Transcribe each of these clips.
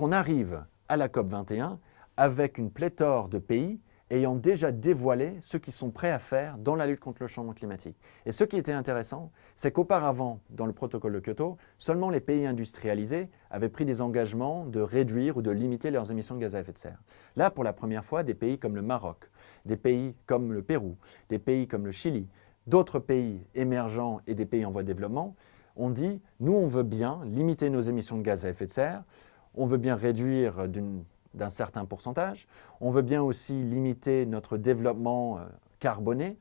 donc on arrive à la COP 21 avec une pléthore de pays ayant déjà dévoilé ce qu'ils sont prêts à faire dans la lutte contre le changement climatique. Et ce qui était intéressant, c'est qu'auparavant, dans le protocole de Kyoto, seulement les pays industrialisés avaient pris des engagements de réduire ou de limiter leurs émissions de gaz à effet de serre. Là, pour la première fois, des pays comme le Maroc, des pays comme le Pérou, des pays comme le Chili, d'autres pays émergents et des pays en voie de développement ont dit « nous, on veut bien limiter nos émissions de gaz à effet de serre, on veut bien réduire d'un certain pourcentage. On veut bien aussi limiter notre développement carboné.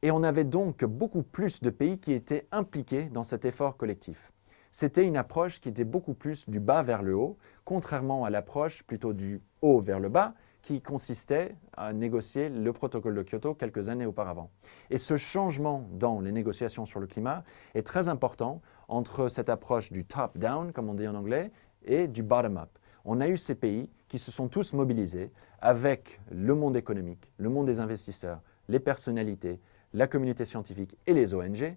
Et on avait donc beaucoup plus de pays qui étaient impliqués dans cet effort collectif. C'était une approche qui était beaucoup plus du bas vers le haut, contrairement à l'approche plutôt du haut vers le bas, qui consistait à négocier le protocole de Kyoto quelques années auparavant. Et ce changement dans les négociations sur le climat est très important entre cette approche du top-down, comme on dit en anglais, et du bottom-up. On a eu ces pays qui se sont tous mobilisés avec le monde économique, le monde des investisseurs, les personnalités, la communauté scientifique et les ONG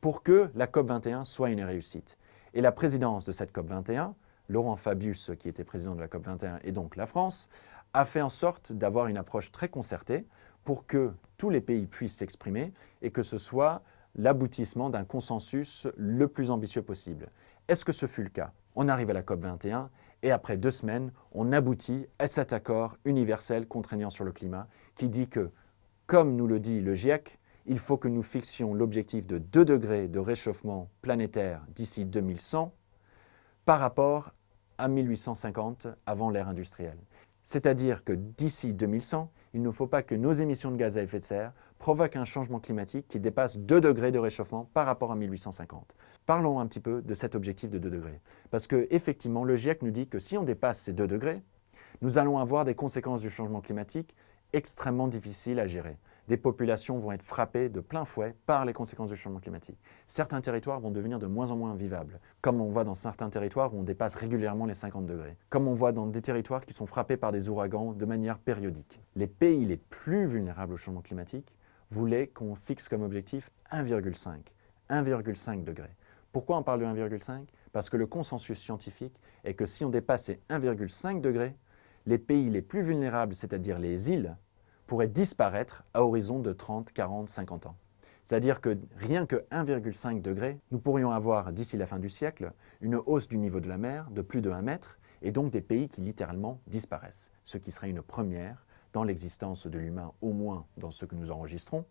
pour que la COP21 soit une réussite. Et la présidence de cette COP21, Laurent Fabius, qui était président de la COP21 et donc la France, a fait en sorte d'avoir une approche très concertée pour que tous les pays puissent s'exprimer et que ce soit l'aboutissement d'un consensus le plus ambitieux possible. Est-ce que ce fut le cas? On arrive à la COP21 et après 2 semaines, on aboutit à cet accord universel contraignant sur le climat qui dit que, comme nous le dit le GIEC, il faut que nous fixions l'objectif de 2 degrés de réchauffement planétaire d'ici 2100 par rapport à 1850 avant l'ère industrielle. C'est-à-dire que d'ici 2100, il ne faut pas que nos émissions de gaz à effet de serre provoquent un changement climatique qui dépasse 2 degrés de réchauffement par rapport à 1850. Parlons un petit peu de cet objectif de 2 degrés. Parce qu'effectivement, le GIEC nous dit que si on dépasse ces 2 degrés, nous allons avoir des conséquences du changement climatique extrêmement difficiles à gérer. Des populations vont être frappées de plein fouet par les conséquences du changement climatique. Certains territoires vont devenir de moins en moins vivables, comme on voit dans certains territoires où on dépasse régulièrement les 50 degrés, comme on voit dans des territoires qui sont frappés par des ouragans de manière périodique. Les pays les plus vulnérables au changement climatique voulaient qu'on fixe comme objectif 1,5 degré. Pourquoi on parle de 1,5? Parce que le consensus scientifique est que si on dépasse ces 1,5 degrés, les pays les plus vulnérables, c'est-à-dire les îles, pourraient disparaître à horizon de 30, 40, 50 ans. C'est-à-dire que rien que 1,5 degré, nous pourrions avoir d'ici la fin du siècle une hausse du niveau de la mer de plus de 1 mètre et donc des pays qui littéralement disparaissent, ce qui serait une première dans l'existence de l'humain, au moins dans ce que nous enregistrons,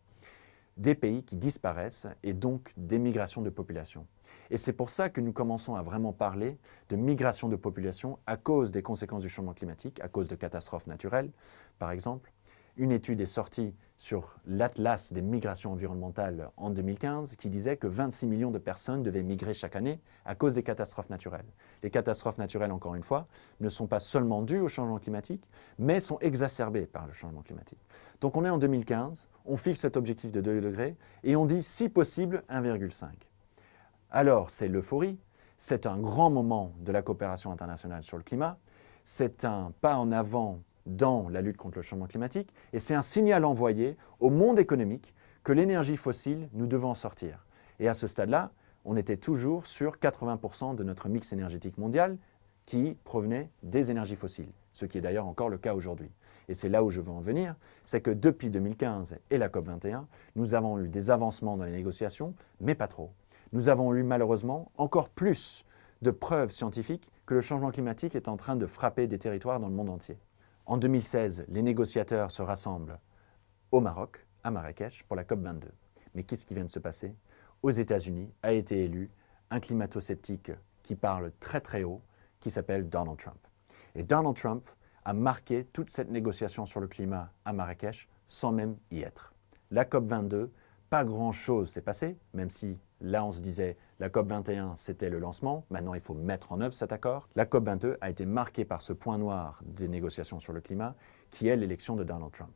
des pays qui disparaissent et donc des migrations de population. Et c'est pour ça que nous commençons à vraiment parler de migration de population à cause des conséquences du changement climatique, à cause de catastrophes naturelles, par exemple. Une étude est sortie sur l'Atlas des migrations environnementales en 2015 qui disait que 26 millions de personnes devaient migrer chaque année à cause des catastrophes naturelles. Les catastrophes naturelles, encore une fois, ne sont pas seulement dues au changement climatique, mais sont exacerbées par le changement climatique. Donc on est en 2015, on fixe cet objectif de 2 degrés et on dit si possible 1,5. Alors c'est l'euphorie, c'est un grand moment de la coopération internationale sur le climat, c'est un pas en avant dans la lutte contre le changement climatique et c'est un signal envoyé au monde économique que l'énergie fossile, nous devons en sortir. Et à ce stade-là, on était toujours sur 80% de notre mix énergétique mondial qui provenait des énergies fossiles, ce qui est d'ailleurs encore le cas aujourd'hui. Et c'est là où je veux en venir, c'est que depuis 2015 et la COP21, nous avons eu des avancements dans les négociations, mais pas trop. Nous avons eu malheureusement encore plus de preuves scientifiques que le changement climatique est en train de frapper des territoires dans le monde entier. En 2016, les négociateurs se rassemblent au Maroc, à Marrakech, pour la COP22. Mais qu'est-ce qui vient de se passer? Aux États-Unis a été élu un climato-sceptique qui parle très très haut, qui s'appelle Donald Trump. Et Donald Trump a marqué toute cette négociation sur le climat à Marrakech sans même y être. La COP22, pas grand-chose s'est passé, même si là on se disait la COP21 c'était le lancement, maintenant il faut mettre en œuvre cet accord. La COP22 a été marquée par ce point noir des négociations sur le climat qui est l'élection de Donald Trump.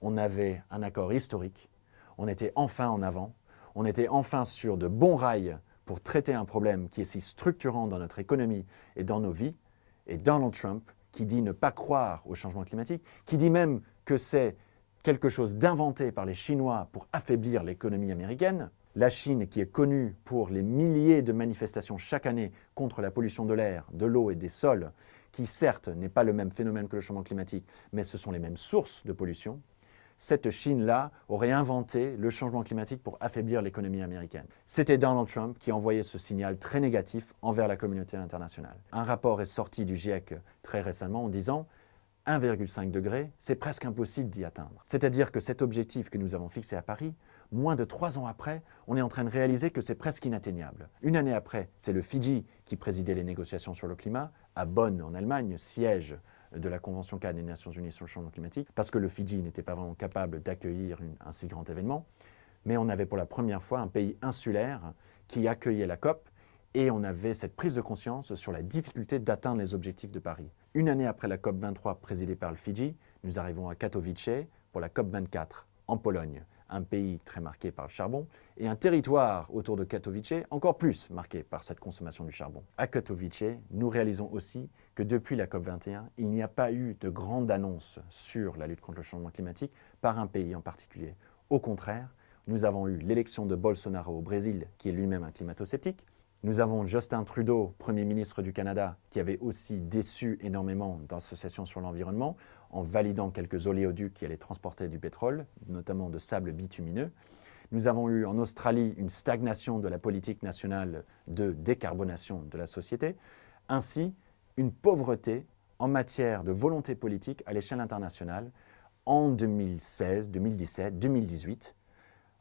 On avait un accord historique, on était enfin en avant, on était enfin sur de bons rails pour traiter un problème qui est si structurant dans notre économie et dans nos vies, et Donald Trump qui dit ne pas croire au changement climatique, qui dit même que c'est quelque chose d'inventé par les Chinois pour affaiblir l'économie américaine. La Chine, qui est connue pour les milliers de manifestations chaque année contre la pollution de l'air, de l'eau et des sols, qui certes n'est pas le même phénomène que le changement climatique, mais ce sont les mêmes sources de pollution, cette Chine-là aurait inventé le changement climatique pour affaiblir l'économie américaine. C'était Donald Trump qui envoyait ce signal très négatif envers la communauté internationale. Un rapport est sorti du GIEC très récemment en disant 1,5 degré, c'est presque impossible d'y atteindre. C'est-à-dire que cet objectif que nous avons fixé à Paris, moins de 3 ans après, on est en train de réaliser que c'est presque inatteignable. Une année après, c'est le Fidji qui présidait les négociations sur le climat, à Bonn en Allemagne, siège de la Convention cadre des Nations Unies sur le changement climatique, parce que le Fidji n'était pas vraiment capable d'accueillir un si grand événement. Mais on avait pour la première fois un pays insulaire qui accueillait la COP, et on avait cette prise de conscience sur la difficulté d'atteindre les objectifs de Paris. Une année après la COP 23 présidée par le Fidji, nous arrivons à Katowice pour la COP 24 en Pologne, un pays très marqué par le charbon, et un territoire autour de Katowice encore plus marqué par cette consommation du charbon. À Katowice, nous réalisons aussi que depuis la COP 21, il n'y a pas eu de grande annonce sur la lutte contre le changement climatique par un pays en particulier. Au contraire, nous avons eu l'élection de Bolsonaro au Brésil, qui est lui-même un climato-sceptique. Nous avons Justin Trudeau, Premier ministre du Canada, qui avait aussi déçu énormément d'associations sur l'environnement en validant quelques oléoducs qui allaient transporter du pétrole, notamment de sable bitumineux. Nous avons eu en Australie une stagnation de la politique nationale de décarbonation de la société, ainsi une pauvreté en matière de volonté politique à l'échelle internationale en 2016, 2017, 2018.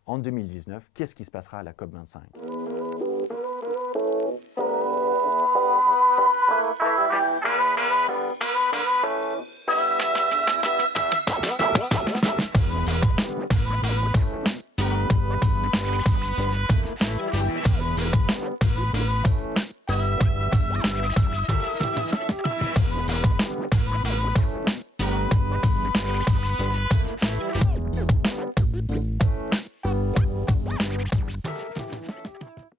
En 2019, qu'est-ce qui se passera à la COP25 ?